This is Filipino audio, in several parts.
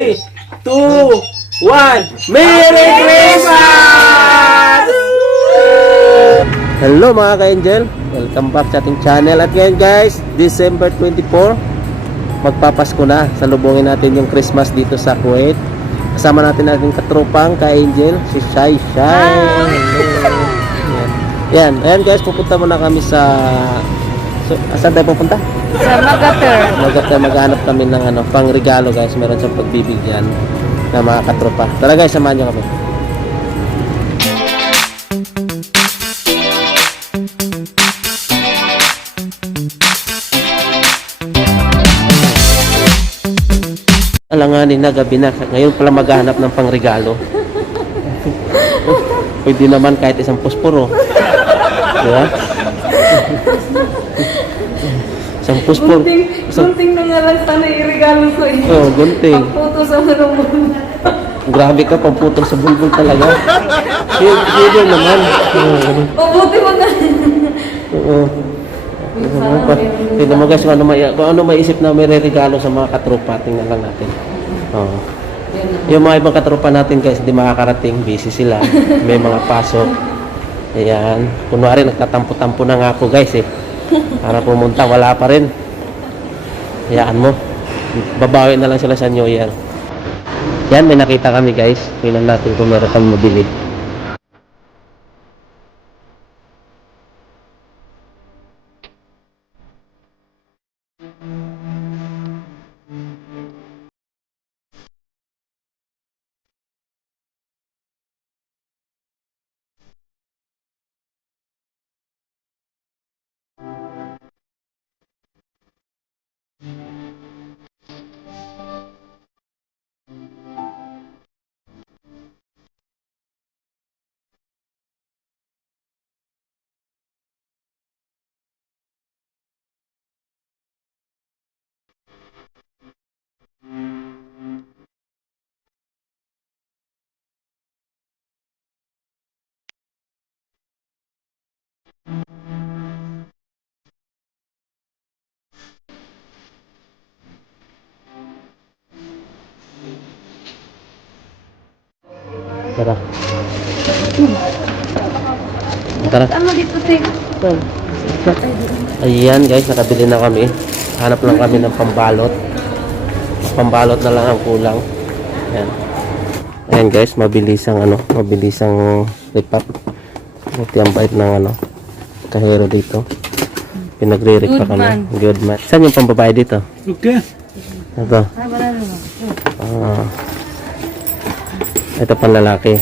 2, 1, Merry Christmas! Hello mga ka-angel, welcome back sa ating channel. At ngayon guys, December 24, magpapasko na. Salubungin natin yung Christmas dito sa Kuwait. Kasama natin ating katropang ka-angel, si Shai Shai. Yan, ayan guys, pupunta muna kami sa... saan tayo pupunta? Sa Magater. Maghanap kami ng pang regalo guys. Meron siyang pagbibigyan ng mga katropa. Tara guys, samahan nyo kami. Alanganin na, gabi na. Ngayon pala maghanap ng pang regalo. Pwede naman kahit isang posporo. Diba? Isang posporo. Gunting na nga lang sana i-regalo ko eh. Oo, gunting. Pagputo sa mulong. Grabe ka, pamputol sa bulbul talaga. Yun naman. Mabuti mo na. Oo. Tignan mo guys, kung ano maisip na may regalo sa mga katropa, tingnan lang natin. Oo. Yung mga ibang katropa natin guys, hindi makakarating, busy sila. May mga pasok. Ayan. Kunwari, nagtatampo-tampo na nga ako guys eh. Para pumunta, wala pa rin. Hayaan mo. Babawi na lang sila sa New Year. Yan, may nakita kami guys. Tingnan natin kung meron kami mabili. Tara. Tara. Ano dito ting? Ayan guys, nakabili na kami. Hanap lang kami ng pambalot. Pambalot na lang ang kulang. Ayan. Ayan guys, mabilisang lipat. Buti ang bait ng kahero dito. Pinagre-rig pa kami. Good man. Saan yung pambabae dito? Okay. Ito. Ito pang lalaki.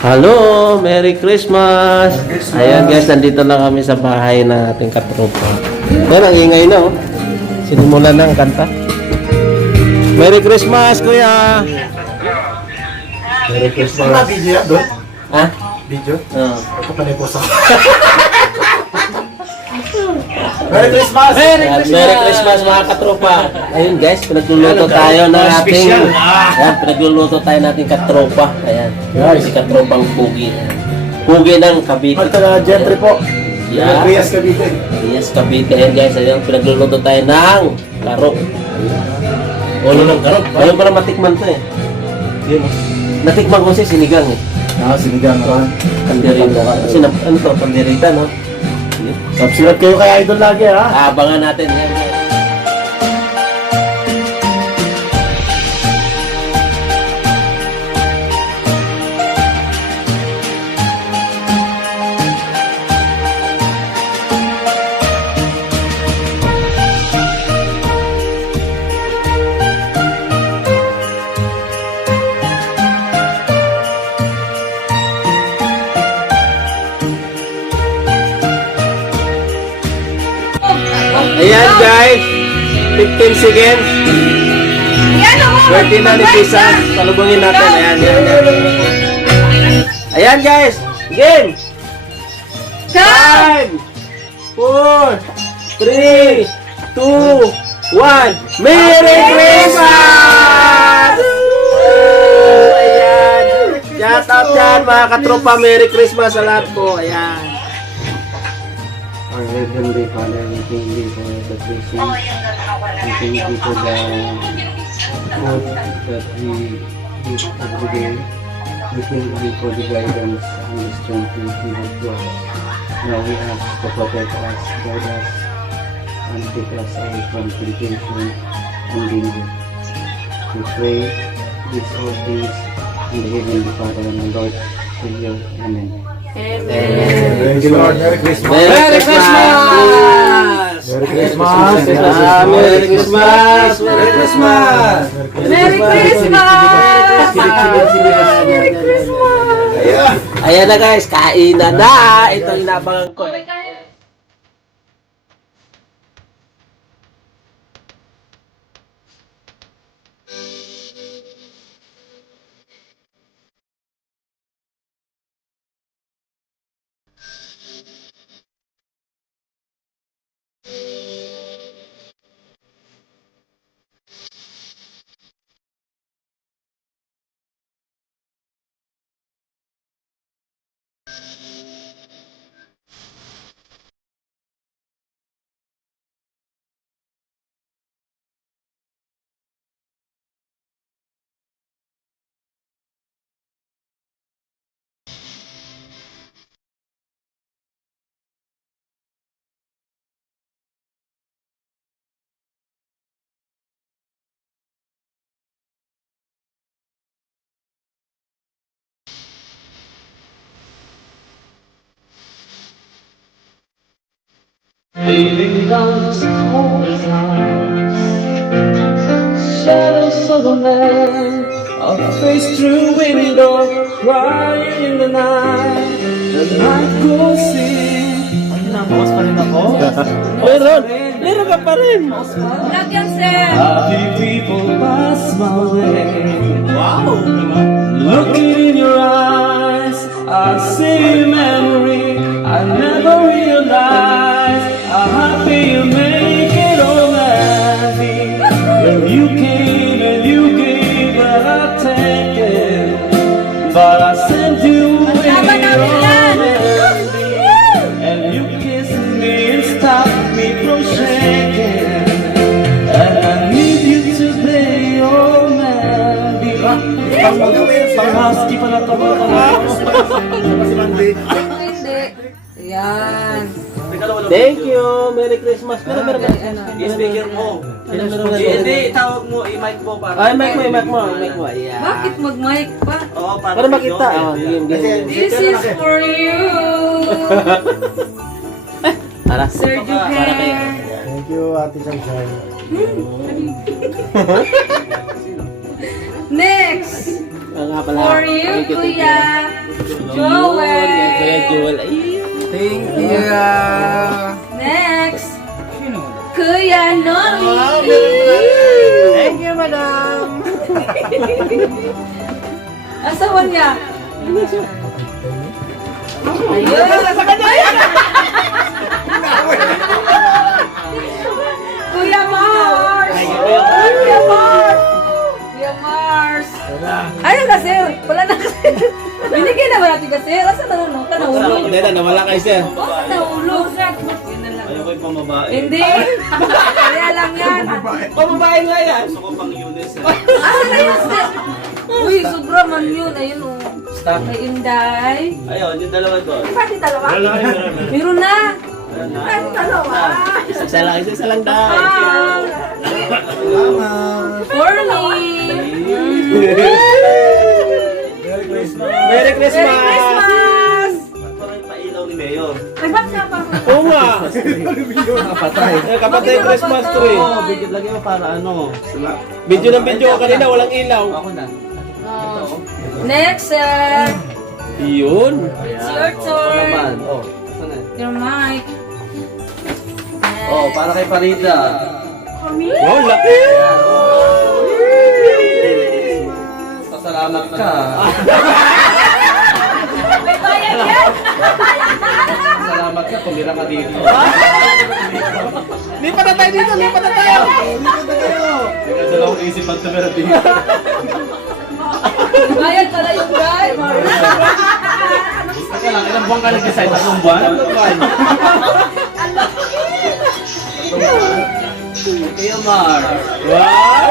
Hello! Merry Christmas! Ayan guys, nandito na kami sa bahay ng ating katropa. Ayan, ang ingay na Sinimulan na ang kanta. Merry Christmas, kuya! Merry Christmas! Mga video yan doon? Ha? Video? Oo. Ito pa na yung pusa. Merry Christmas! Merry Christmas mga katropa. Ayun guys, pinagluluto tayo ng ating pinagluluto tayo ng ating katropa. Ayan. Si katropang Pugi. Pugi ng Cavite. Magtaga Gentry po. Yeah. Reyes Cavite. Yes, Cavite. Ayan guys, ayun pinagluluto tayo ng karok. Ulo ng karok. Ayun pala matikman to eh. Yun. Natikman ko si sinigang eh. Sinigang ko. Panderita. Kasi ano to, panderita no? Subscribe kayo kay Idol lagi ha. Abangan natin yan. Ayan guys, 15 seconds. Swerte na ni Pisa. Salubungin natin. Ayan guys, game! 5, 4, 3, 2, 1. Merry Christmas! Ayan. Shout out dyan mga katropa. Merry Christmas sa lahat po. Ayan. Our Heavenly Father, we thank you for the blessings. We thank you for the food that we eat every day. We thank you for the guidance and the strength you give it to us. Now we ask to protect us, guide us, and take us away from temptation and danger. We pray these all things in the Heavenly Father and the Lord Savior. Amen. Thank you, Lord. Merry Christmas. Merry Christmas! Merry Christmas. Merry Christmas! Merry Christmas! Merry Christmas! Merry Christmas! Ayan na guys, kainan na! Ito ang inabangan ko. Leaving those old times, shadows of a man, a face through window, crying in the night. The night goes in. Nabukas pa rin ako. Meron ka pa rin. Lagyan, sir! Happy people pass my way. Wow! Looking in your eyes, I see memory. I never realized how happy you make it all happy. When you came and you gave, but I take it. But I sent you away already. And you kissed me and stopped me from shaking. And I need you today, oh man. Pang-husky pala ito. Hindi. Yan. Thank you! Merry Christmas! Meron ka. I-speaker mo. Hindi, tawag mo, i-mic mo para. Ay, mic mo. Ayan. Bakit mag-mic pa? Oo, Para makita. Oh, game. This is for you! Para. Sir Juher. Thank you, Ate Sansay. Next! Nga pala. For you, Thank you. Kuya Kuya Joel. Joel. Ay. Thank you. Next! Kuya Noli. Thank you, madam. Asawan niya? Ayun! Kuya Mars! Kuya Mars! Kuya Mars! Ayun ka, sir! Wala na kasi. Binigyan naman natin ka, sir. Asa na nun? Nahulog. Hindi na, nawala kayo sir. Nahulog. Yun na lang. Ayaw ko yung pamabae. Hindi. Kaya lang yan. Pamabae nga yan. Gusto ko pang Eunice. Asa na yun, sir? Uy, sobra man yun. Ayun o. Stop. May Inday. Ayun, yung dalawa doon. Pati dalawa? Meron na. Pati dalawa. Isa lang dahil. For me. Merry Christmas. Merry Christmas! Merry Christmas! Ba't parang pailaw ni Mayor? Ay, ba't siya pa? Oo nga. Kapatay. Kapatay Christmas tree. Oo, bigyan lagi mo para ano. Video ng video kanina, walang ilaw. Ako na. Oh. Next, sir. Yun. It's your Ako turn. naman. Oh, saan na? Your mic. Oh, para kay Farida. Wow, laki! Pasalamat ka. May bayad yan! Salamat ka, tumira ka dito. Lipat na tayo dito, lipat na tayo! Teka, dalawang isip ang tumira dito. May bayad pala yung guy. Teka lang, ilang buwan ka nag-decide? 3 buwan? Ang Kuya Mar. Wow!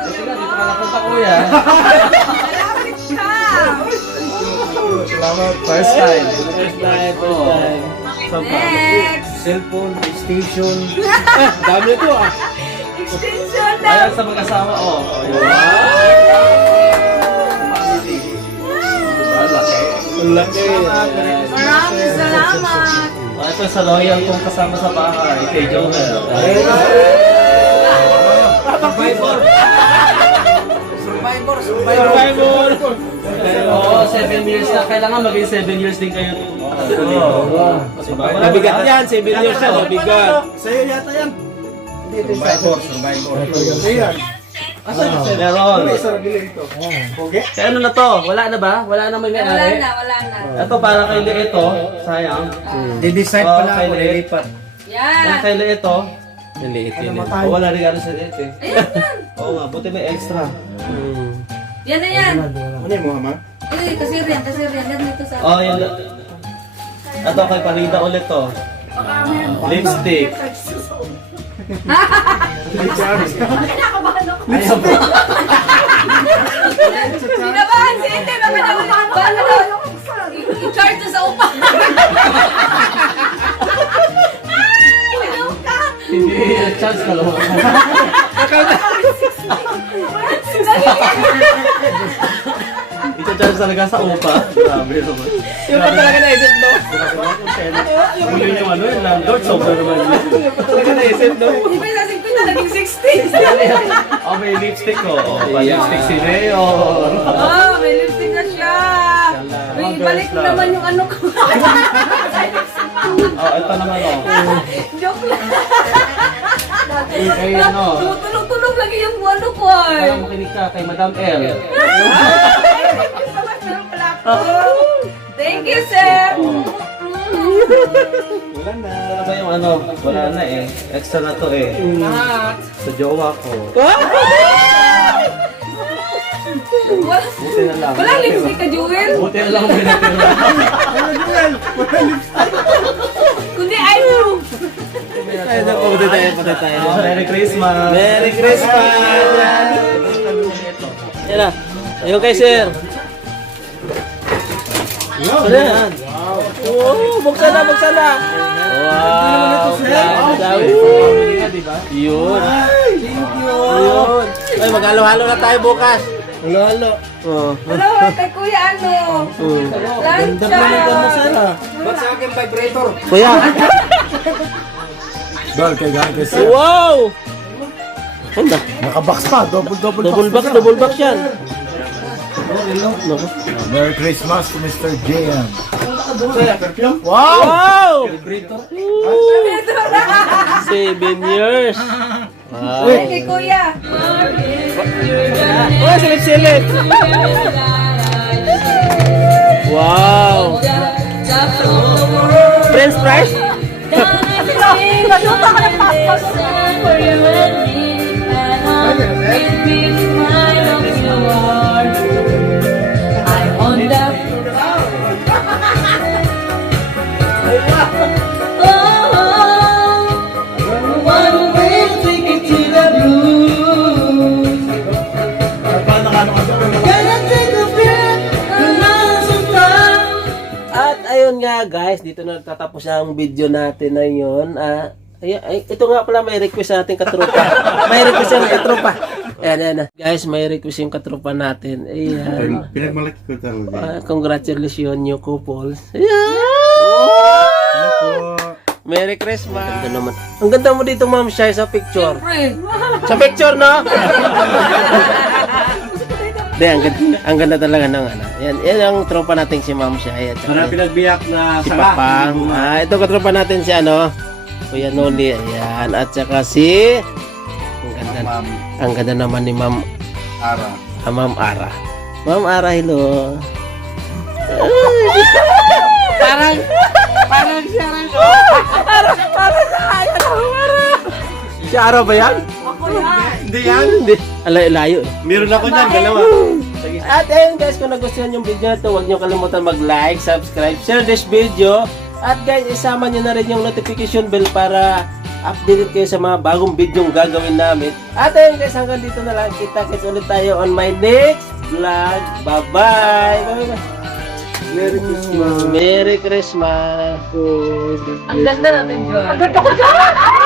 Buti nga, dito ka napunta kuya. Malapit siya. Salamat. First time. First time, first time. Saan pa? Next. Cellphone, station. Dami ito ah. Extension na. Ayan sa mag-asawa, oh. Ang laki. Maraming salamat. Ito sa loyal kong kasama sa bahay, kay Joel. Survival! Oo, 7 years na. Kailangan maging 7 years din kayo. Mabigat yan, 7 years yan, mabigat. Sa'yo yata yan. Survivor. Ayan. Meron. May isa nabili ito. Okay. Kaya ano na to? Wala na ba? Wala na may Wala may-ari? na, wala na. Ito para kay ito. Sayang. Di-decide Oh, pala kay ako. Liit. Lilipat. Para Yan. kay ito. Maliit yun. Oh, wala regalo sa Liit eh. Ayan yan. Oo nga, buti may extra. Yan na yan. Ano yung Muhammad? Eh, kasi riyan. Yan dito sa... Oh, yun. Ito kay Parida ulit to. Lipstick. Ayaw ba? Sinabahan si Ete. Baka i-charge na sa upa. Ano ka? Hindi, chance ka lang. Ito chance talaga sa upa. Grabe naman. Yung pa talaga naisip, no? Muli yung ano yung landlord, sobra naman yun. Yung pa talaga naisip, no? Di ba sa 50 naging 60? Oh, may lipstick ko. Oh, may lipstick si Leo. Oh, may lipstick na siya. May ibalik mo naman yung ano ko. Oh, ito naman oh. Joke lang. Kay ano, Tumutulog-tulog lagi yung ano ko ay. kaya makinig ka kay Madam L. Thank you, sir. Wala na. Ano ba yung ano? Wala na eh. Extra na to eh. Sa jowa ko. Buti na lang. Wala lipstick ka, Jewel. Buti na lang may natira. Kundi eyebrow. Ay, naku, patay tayo. Oh, Merry Christmas! Merry Christmas! Yan na. Ayun kay sir. Ano yan? Oo, buksan na, buksan na. Wow! Family nga, di ba? Yun. Yun. Ay, mag-halo-halo na tayo bukas. Halo-halo. Oh. Hello, kay Kuya ano. Ganda pa ng Lancha. sila. Ba't sa akin vibrator? Kuya. Dol, kay Gani kay Sir. Wow! Handa. Nakabox pa. Double Double box yan. Merry Christmas to Mr. JM. Wow! 7 years. Wow. Ay, kay Kuya. Oh, silip-silip. Wow. French fries? Nagluto ka ng paspas. At ayun nga guys, dito na tatapos ang video natin na yun. Ito nga pala may request natin katropa. May request yung katropa. Ayan. Guys, may request yung katropa natin. Ayan. Pinagmalaki ko talaga. Congratulations new couples. Ayan. Merry Christmas. Ang ganda naman. Ang ganda mo dito, Ma'am Shai, sa picture. Siyempre. Sa picture, no? Hindi, ang ganda talaga ng ano. Yan ang tropa natin si Ma'am Shai. Para pinagbiyak na Si Papang. Ito katropa natin si ano, Kuya Noli. Ayan. At saka si... Ang ganda naman ni Ma'am Ara. Ma'am Ara. Ma'am Ara, hello. Parang siya rin. Parang siya kaya na Ara. Si Ara ba yan? Ako yan. Hindi yan. Hindi. Layo eh. Meron ako dyan, dalawa. At ayun guys, kung nagustuhan yung video na ito, huwag nyo kalimutan mag-like, subscribe, share this video. At guys, isama nyo na rin yung notification bell para updated kayo sa mga bagong videong gagawin namin. At ayun guys, hanggang dito na lang. Kita-kits ulit tayo on my next vlog. Bye-bye! Bye-bye! Merry Christmas. Merry Christmas! Ang ganda natin, John. Ang ganda ko, John!